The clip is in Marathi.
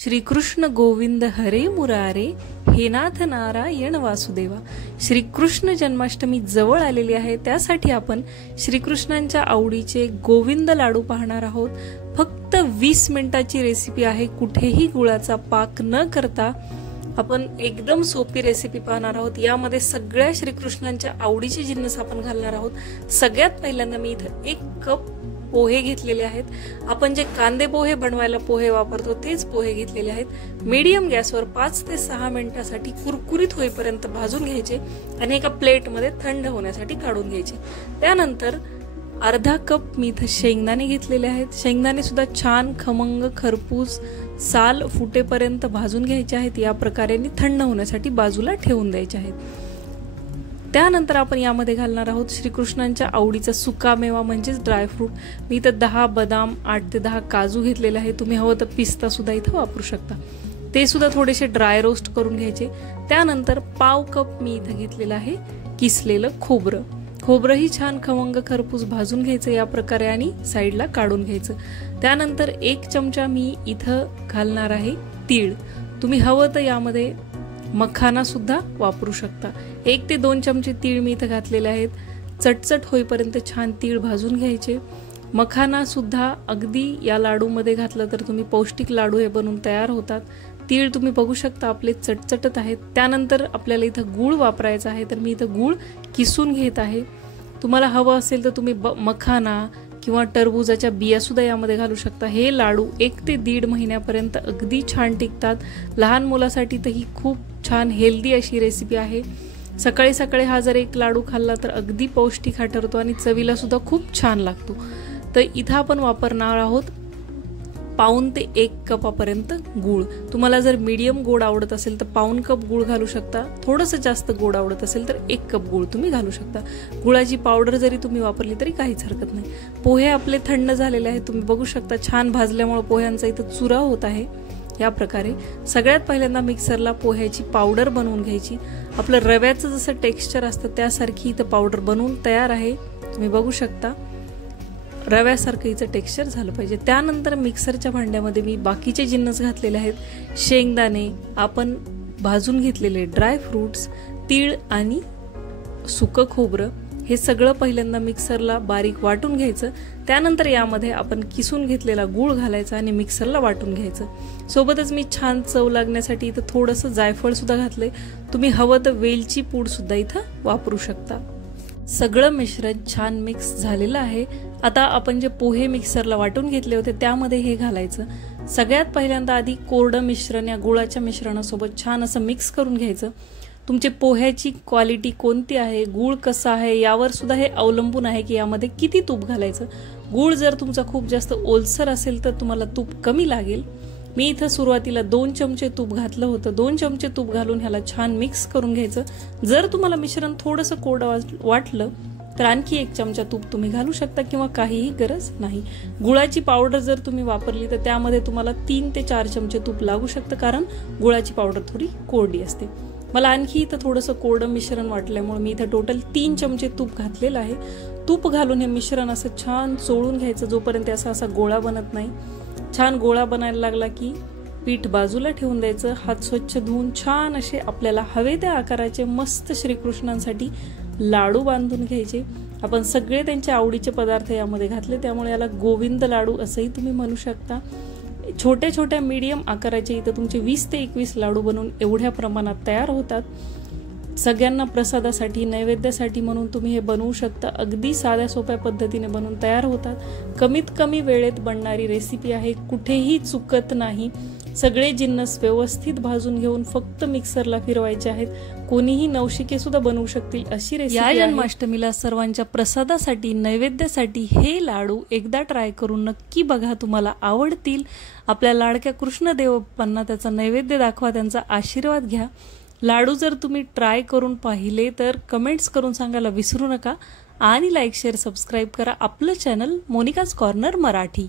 श्रीकृष्ण गोविंद हरे मुरारे, हे नाथ नारायण वासुदेवा। श्रीकृष्ण जन्माष्टमी जवळ आलेली आहे, त्यासाठी आपण श्रीकृष्णांच्या आवडीचे गोविंद लाडू पाहणार आहोत। फक्त 20 मिनिटाची रेसिपी आहे। कुठेही गुळाचा पाक न करता आपण एकदम सोपी रेसिपी पाहणार आहोत। यामध्ये सगळ्या श्रीकृष्णांच्या आवडीचे जिन्नस आपण घालणार आहोत। सगळ्यात पहिल्यांदा मी इथे 1 कप पोहे घेतलेले आहेत। आपण जे कांदे पोहे बनवायला पोहे वापरतो तेच पोहे घेतलेले आहेत। मीडियम गॅसवर 5 ते 6 मिनिटांसाठी कुरकुरीत होईपर्यंत भाजून घ्यायचे आणि एका प्लेटमध्ये थंड होण्यासाठी काढून घ्यायचे। त्यानंतर अर्धा कप मी इथे शेंगदाणे घेतलेले आहेत। शेंगदाणे सुद्धा छान खमंग खरपूस साल फुटेपर्यंत भाजून घ्यायचे आहेत। या प्रकारे थंड होण्यासाठी बाजूला ठेवून द्यायचे आहेत। त्यानंतर आपण यामध्ये घालणार आहोत श्रीकृष्णांच्या आवडीचा सुका मेवा म्हणजे ड्रायफ्रूट। मी इथे 10 बदाम 8 ते 10 काजू घेतलेले आहे। तुम्ही हवं तर पिस्ता सुद्धा इथे वापरू शकता। ते सुद्धा थोडेसे ड्राय रोस्ट करून घ्यायचे। त्यानंतर पाव कप मी इथे घेतलेलं आहे किसलेलं खोबरं। खोबरंही छान खमंग खरपूस भाजून घ्यायचं या प्रकारे आणि साईडला काढून घ्यायचं। त्यानंतर 1 चमचा मी इथं घालणार आहे तीळ। तुम्ही हवं तर यामध्ये मखाना सुद्धा वापरू शकता। 1 ते 2 चमचे तीळ मी इथे घातलेले आहेत। चटचट होईपर्यंत छान तीळ भाजून घ्यायचे। मखाना सुद्धा अगदी या लाडू मध्ये घातलं तर तुम्ही पौष्टिक लाडू हे बनवून तयार होतात। तीळ तुम्ही बघू शकता आपले चटचटत आहेत। त्यानंतर आपल्याला इथं गूळ वापरायचा आहे, तर मी इथं गूळ किसून घेत आहे। तुम्हाला हवं असेल तर तुम्ही मखाना किंवा टरबूजाच्या बिया सुद्धा यामध्ये घालू शकता। हे लाडू 1 ते 1.5 महिन्यापर्यंत अगदी छान टिकतात। लहान मुलासाठी तर ही खूप छान हेल्दी अशी रेसिपी आहे। सकाळी सकाळी हा जर एक लाडू खाल्ला तर अगदी पौष्टिक हा ठरतो आणि चवीला सुद्धा खूप छान लागतो। तर इथं आपण वापरणार आहोत पाऊण ते 1 कपापर्यंत गूळ। तुम्हाला जर मीडियम गोड आवडत असेल तर पाऊण कप गूळ घालू शकता। थोडंसं जास्त गोड आवडत असेल तर 1 कप गूळ तुम्ही घालू शकता। गुळाची पावडर जरी तुम्ही वापरली तरी काहीच हरकत नाही। पोहे आपले थंड झालेले आहेत, तुम्ही बघू शकता छान भाजल्यामुळे पोह्यांचा इथं चुरा होत आहे। या प्रकारे सगळ्यात पहिल्यांदा मिक्सरला पोह्याची पावडर बनवून घ्यायची। आपलं रव्याचं जसं टेक्स्चर असतं त्यासारखी इथं पावडर बनवून तयार आहे। तुम्ही बघू शकता रव्यासारखं हिचं टेक्स्चर झालं पाहिजे। त्यानंतर मिक्सरच्या भांड्यामध्ये मी बाकीचे जिन्नस घातलेले आहेत। शेंगदाणे, आपण भाजून घेतलेले ड्राय फ्रूट्स, तीळ आणि सुकं खोबरं हे सगळं पहिल्यांदा मिक्सरला बारीक वाटून घ्यायचं। त्यानंतर यामध्ये आपण किसून घेतलेला गूळ घालायचा आणि मिक्सरला वाटून घ्यायचं। सोबतच मी छान चव लागण्यासाठी इथं थोडंसं जायफळ सुद्धा घातलंय। तुम्ही हवं तर वेलची पूड सुद्धा इथं वापरू शकता। सगळं मिश्रण छान मिक्स झालेलं आहे। आता आपण जे पोहे मिक्सरला वाटून घेतले होते त्यामध्ये हे घालायचं। सगळ्यात पहिल्यांदा आधी कोरडं मिश्रण या गुळाच्या मिश्रणासोबत छान असं मिक्स करून घ्यायचं। तुमचे पोह्याची क्वालिटी कोणती आहे, गूळ कसा आहे यावर सुद्धा हे अवलंबून आहे की यामध्ये किती तूप घालायचं। गूळ जर तुमचा खूप जास्त ओलसर असेल तर तुम्हाला तूप कमी लागेल। मी इथं सुरुवातीला 2 चमचे तूप घातलं होतं। 2 चमचे तूप घालून ह्याला छान मिक्स करून घ्यायचं। जर तुम्हाला मिश्रण थोडंसं कोरडं वाटलं तर आणखी 1 चमचा तूप तुम्ही घालू शकता किंवा काहीही गरज नाही। गुळाची पावडर जर तुम्ही वापरली तर त्यामध्ये तुम्हाला 3 ते 4 चमचे तूप लागू शकतं, कारण गुळाची पावडर थोडी कोरडी असते। मला आणखी इथं थोडंसं कोरडं मिश्रण वाटल्यामुळे मी इथं टोटल 3 चमचे तूप घातलेलं आहे। तूप घालून हे मिश्रण असं छान चोळून घ्यायचं जोपर्यंत असा गोळा बनत नाही। छान गोळा बनायला लागला की पीठ बाजूला ठेवून द्यायचं। हात स्वच्छ धुवून छान असे आपल्याला हवे त्या आकाराचे मस्त श्रीकृष्णांसाठी लाडू बांधून घ्यायचे। आपण सगळे त्यांच्या आवडीचे पदार्थ यामध्ये घातले त्यामुळे याला गोविंद लाडू असंही तुम्ही म्हणू शकता। छोट्या छोट्या मीडियम आकाराचे इथं तुमचे 20 ते 21 लाडू बनवून एवढ्या प्रमाणात तयार होतात। सगळ्यांना प्रसादासाठी नैवेद्यासाठी म्हणून तुम्ही हे बनवू शकता। अगदी साध्या सोप्या पद्धतीने बनवून तयार होतात। कमीत कमी वेळेत बनणारी रेसिपी आहे, कुठेही चुकत नाही। सगळे जिन्नस व्यवस्थित भाजून घेऊन फक्त मिक्सरला फिरवायचे आहेत। कोणीही नवशिके सुद्धा बनवू शकतील अशी रेसिपी आहे। या जन्माष्टमीला सर्वांच्या प्रसादासाठी नैवेद्यासाठी हे लाडू एकदा ट्राय करून नक्की बघा, तुम्हाला आवडतील। आपल्या लाडक्या कृष्णदेवांना त्याचा नैवेद्य दाखवा, त्यांचा आशीर्वाद घ्या। लाडू जर तुम्ही ट्राय करून पाहिले तर कमेंट्स करून सांगायला विसरू नका आणि लाईक शेअर सबस्क्राईब करा आपलं चॅनल मोनिकाज कॉर्नर मराठी।